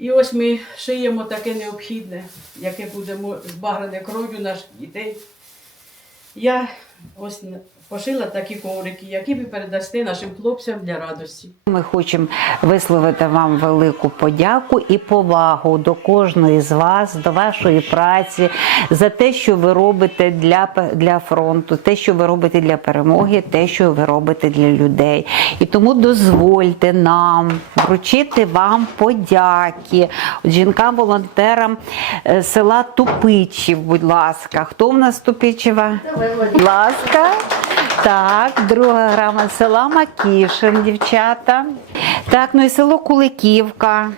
І ось ми шиємо таке необхідне, яке буде збагране кров'ю наших дітей. Я ось пошила такі коврики, які ви передасте нашим хлопцям для радості. Ми хочемо висловити вам велику подяку і повагу до кожної з вас, до вашої праці, за те, що ви робите для, для фронту, те, що ви робите для перемоги, те, що ви робите для людей. І тому дозвольте нам вручити вам подяки жінкам-волонтерам е, села Тупичів, будь ласка. Хто в нас Тупичева? Будь ласка. Так, друга грама села Макішин, дівчата. Так, ну і село Куликівка.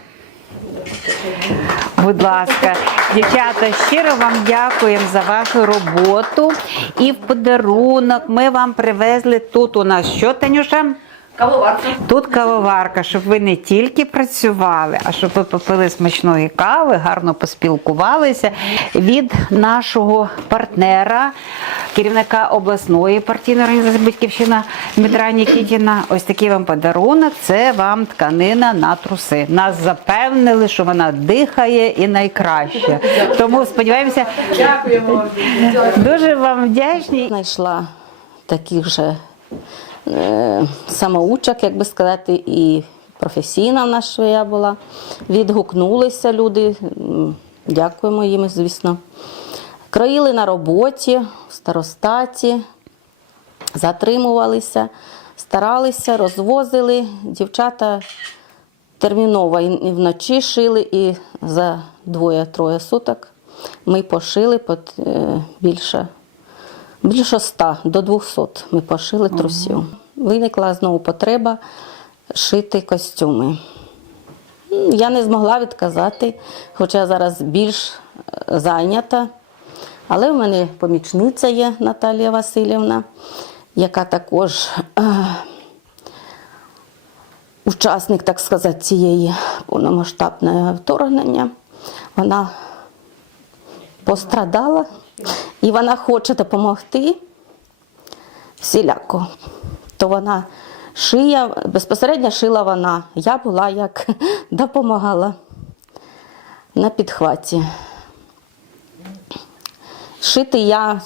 Будь ласка, дівчата, щиро вам дякуємо за вашу роботу. І в подарунок ми вам привезли тут у нас що, Танюша? Кавоварка. Тут кавоварка, щоб ви не тільки працювали, а щоб ви попили смачної кави, гарно поспілкувалися від нашого партнера, керівника обласної партійної організації Батьківщина Дмитра Нікітіна. Ось такий вам подарунок. Це вам тканина на труси. Нас запевнили, що вона дихає і найкраще. Тому сподіваємося, Дякуємо дуже вам вдячні. Знайшла таких же самоучок, як би сказати, і професійна в нас швея була. Відгукнулися люди. Дякуємо їм, звісно. Кроїли на роботі, в старостаті, затримувалися, старалися, розвозили. Дівчата терміново і вночі шили, і за двоє-троє суток ми пошили е, більше, більше ста, до 200 ми пошили трусів. Виникла знову потреба шити костюми. Я не змогла відказати, хоча зараз більш е, зайнята. Але в мене помічниця є Наталія Васильівна, яка також е, учасник, так сказати, цієї повномасштабного вторгнення. Вона пострадала і вона хоче допомогти всіляко. То вона шия, безпосередньо шила вона. Я була як допомагала на підхваті. Шити я,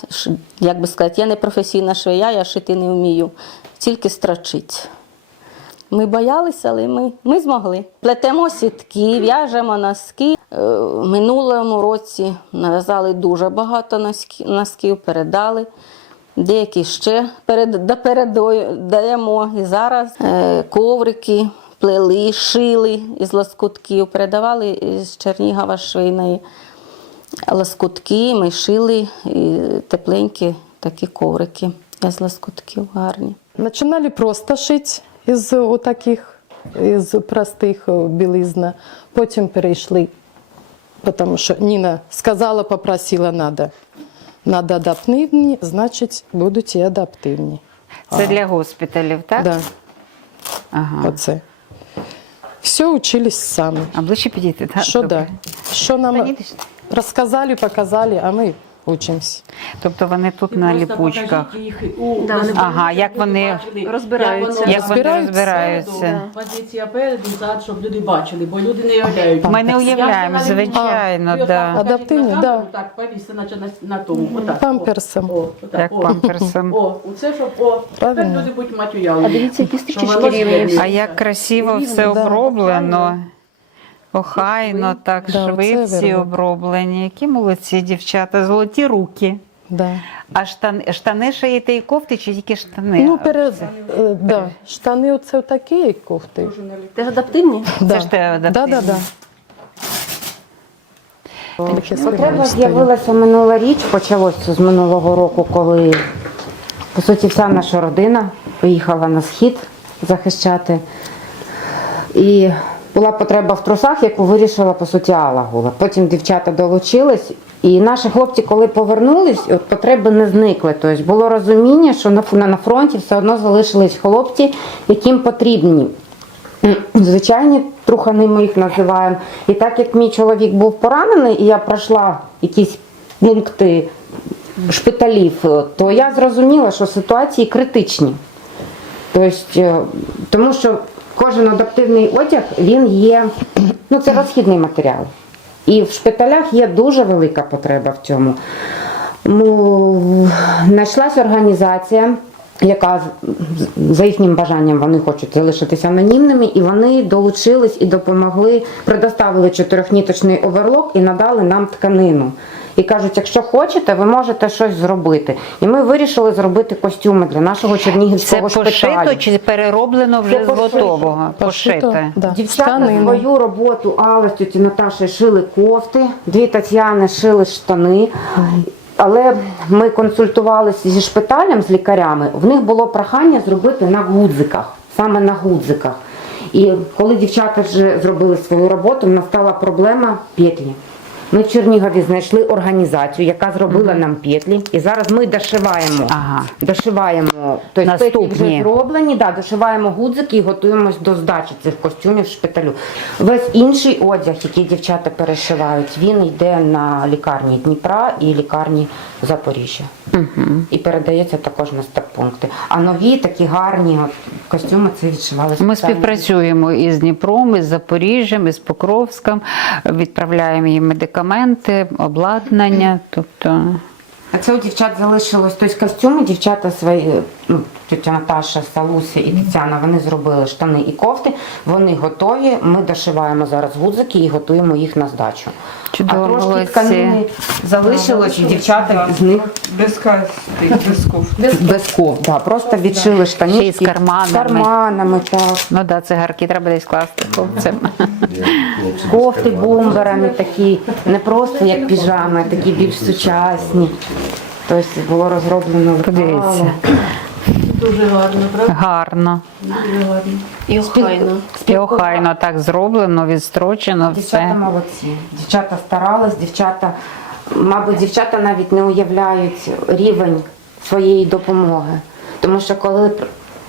як би сказати, я не професійна швея, я шити не вмію, тільки строчити. Ми боялися, але ми, ми змогли. Плетемо сітки, в'яжемо носки. Е, В минулому році нав'язали дуже багато носків, передали. Деякі ще перед, допередою даємо. І зараз е, коврики плели, шили із лоскутків, передавали із Чернігова швейної лоскутки, ми шили і тепленькі такі коврики з лоскутків гарні. Начинали просто шити із отаких, із простих е, білизна. Потім перейшли, тому что Нина сказала, попросила, надо. Надо адаптивні, значить, будуть і адаптивні. Це для госпіталів, так? Да, Ага. оце. Все учились самі. А ближче підійти, так? Що да? Що нам розказали, показали, а ми учимося. Тобто вони тут на Просто ліпучках. покажіть їх у Да, вони- Ага, як вони розбираються. Як вони Розбираються? розбираються. Позиція переду, зад, щоб люди бачили, бо люди не уявляють. Ми не уявляємо, звичайно. Да. Адаптивні, да. Так, повісти, наче на, на тому. Отак. Памперсом. О, отак, Як о. памперсом. О, оце щоб, о, тепер Правильно. люди будуть мати уявлення. А дивіться, які стрічки рівні. А як красиво все да. оброблено. Охайно, так, Да, шви оце всі вироби. оброблені. Які молодці дівчата, золоті руки. Да. А штани, штани шиєте і кофти чи тільки штани? Ну, перед, е, да. Штани оце такі, як кофти. Теж адаптивні? Це ж Да, адаптивні. да, да. Потреба з'явилася минула річ, почалося з минулого року, коли по суті вся наша родина поїхала на схід захищати. І була потреба в трусах, яку вирішила по суті Алла Гула. Потім дівчата долучились, і наші хлопці, коли повернулись, от потреби не зникли. Тобто було розуміння, що на, фронті все одно залишились хлопці, яким потрібні звичайні трухани ми їх називаємо. І так як мій чоловік був поранений, і я пройшла якісь пункти шпиталів, то я зрозуміла, що ситуації критичні. Тобто, е, тому що Кожен адаптивний одяг він є, ну це розхідний матеріал. І в шпиталях є дуже велика потреба в цьому. Ну, знайшлась організація, яка за їхнім бажанням вони хочуть залишитися анонімними, і вони долучились і допомогли, предоставили чотирьохніточний оверлок і надали нам тканину. І кажуть, якщо хочете, ви можете щось зробити. І ми вирішили зробити костюми для нашого Це чернігівського шпиталю. пошито чи перероблено вже Це з готового? Пошито, Пошите. да. Дівчата свою роботу Алла з тіті Наташі шили кофти, дві Тетяни шили штани. Але ми консультувалися зі шпиталем, з лікарями. В них було прохання зробити на гудзиках, саме на гудзиках. І коли дівчата вже зробили свою роботу, в нас стала проблема петлі. Ми в Чернігові знайшли організацію, яка зробила нам петлі, і зараз ми дошиваємо. Ага. Дошиваємо, тобто петлі вже Наступні. зроблені, да, дошиваємо гудзики і готуємось до здачі цих костюмів в шпиталю. Весь інший одяг, який дівчата перешивають, він йде на лікарні Дніпра і лікарні Запоріжжя. Угу. І передається також на стабпункти. А нові такі гарні от, костюми це відшивали Ми спеціально. співпрацюємо із Дніпром, із Запоріжжям, із Покровськом, відправляємо їм медикаменти, обладнання. Тобто А це у дівчат залишилось тобто костюми. Дівчата свої, ну, тетя Наташа, Салуся і Тетяна, вони зробили штани і кофти. Вони готові. Ми дошиваємо зараз гудзики і готуємо їх на здачу. Чудово, а трошки молодці. тканини залишилось, і дівчата з них Без кастих, без кофт. без ков. Да, просто відшили. Ще й з карманами. З карманами, так. ну да, цигарки треба десь класти хлопцям. Кофти бомберами такі, не просто як піжами, а такі більш сучасні. Тобто було розроблено Подивіться. Дуже гарно, правда? Гарно. Дуже гарно. І охайно. І охайно так зроблено, відстрочено Дівчата все. молодці. Дівчата старались, дівчата, мабуть, дівчата навіть не уявляють рівень своєї допомоги. Тому що коли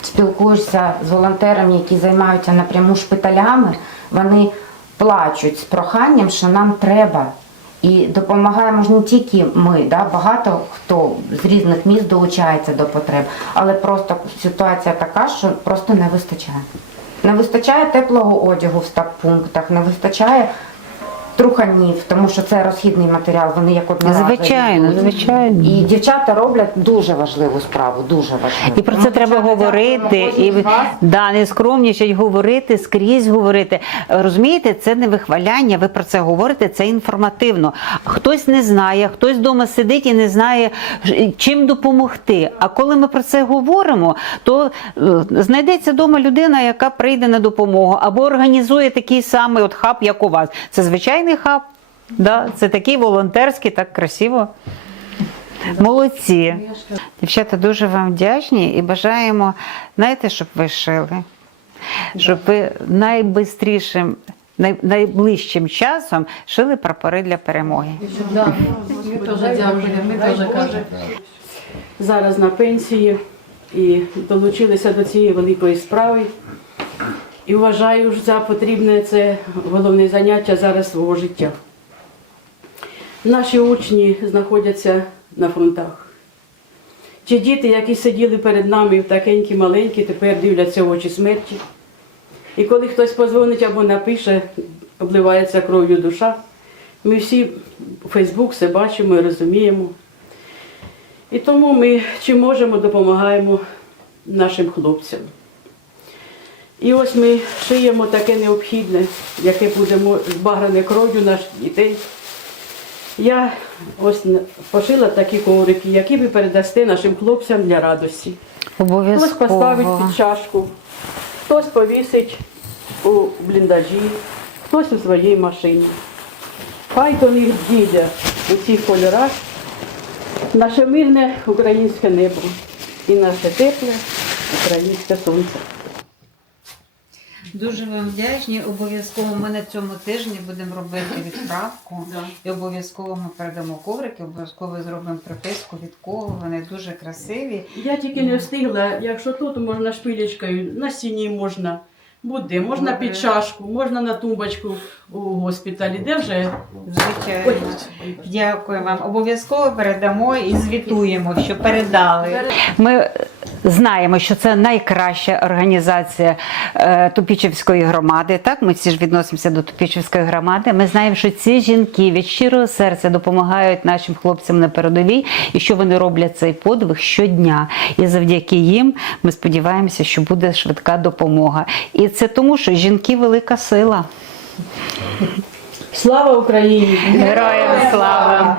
спілкуєшся з волонтерами, які займаються напряму шпиталями, вони плачуть з проханням, що нам треба. І допомагаємо ж не тільки ми, да, багато хто з різних міст долучається до потреб, але просто ситуація така, що просто не вистачає. Не вистачає теплого одягу в стаб-пунктах, не вистачає труханів, тому що це розхідний матеріал, вони як одноразові. Звичайно, звичайно. І дівчата роблять дуже важливу справу, дуже важливу. І про це Тому, треба говорити, і да, не скромнішать говорити, скрізь говорити. Розумієте, це не вихваляння, ви про це говорите, це інформативно. Хтось не знає, хтось вдома сидить і не знає, чим допомогти. А коли ми про це говоримо, то е, знайдеться вдома людина, яка прийде на допомогу, або організує такий самий от хаб, як у вас. Це звичайний хаб. Да, це такий волонтерський, так красиво. Молодці. Дівчата, дуже вам вдячні і бажаємо, знаєте, щоб ви шили, щоб ви найбистрішим, най, найближчим часом шили прапори для перемоги. Ми теж дякуємо, ми теж кажемо. Зараз на пенсії і долучилися до цієї великої справи. І вважаю за потрібне це головне заняття зараз свого життя. Наші учні знаходяться на фронтах. Ті діти, які сиділи перед нами в такенькі маленькі, тепер дивляться в очі смерті. І коли хтось позвонить або напише, обливається кров'ю душа, ми всі у Фейсбук все бачимо і розуміємо. І тому ми чи можемо допомагаємо нашим хлопцям. І ось ми шиємо таке необхідне, яке буде збагране кров'ю наших дітей. Я ось пошила такі коврики, які ви передасте нашим хлопцям для радості. Хтось поставить під чашку, хтось повісить у бліндажі, хтось у своїй машині. Хай до них дійде у цих кольорах наше мирне українське небо і наше тепле українське сонце. Дуже вам вдячні. Обов'язково ми на цьому тижні будемо робити відправку. І обов'язково ми передамо коврики, обов'язково зробимо приписку від кого. Вони дуже красиві. Я тільки не встигла, якщо тут можна шпилечкою, на стіні можна, буде, можна Добре. під чашку, можна на тумбочку у госпіталі, де вже Звичайно. Дякую вам. Обов'язково передамо і звітуємо, що передали. Ми знаємо, що це найкраща організація е, Тупічівської громади. Так, ми всі ж відносимося до Тупічівської громади. Ми знаємо, що ці жінки від щирого серця допомагають нашим хлопцям на передовій, і що вони роблять цей подвиг щодня. І завдяки їм ми сподіваємося, що буде швидка допомога. І це тому, що жінки велика сила. Слава Україні! Героям слава!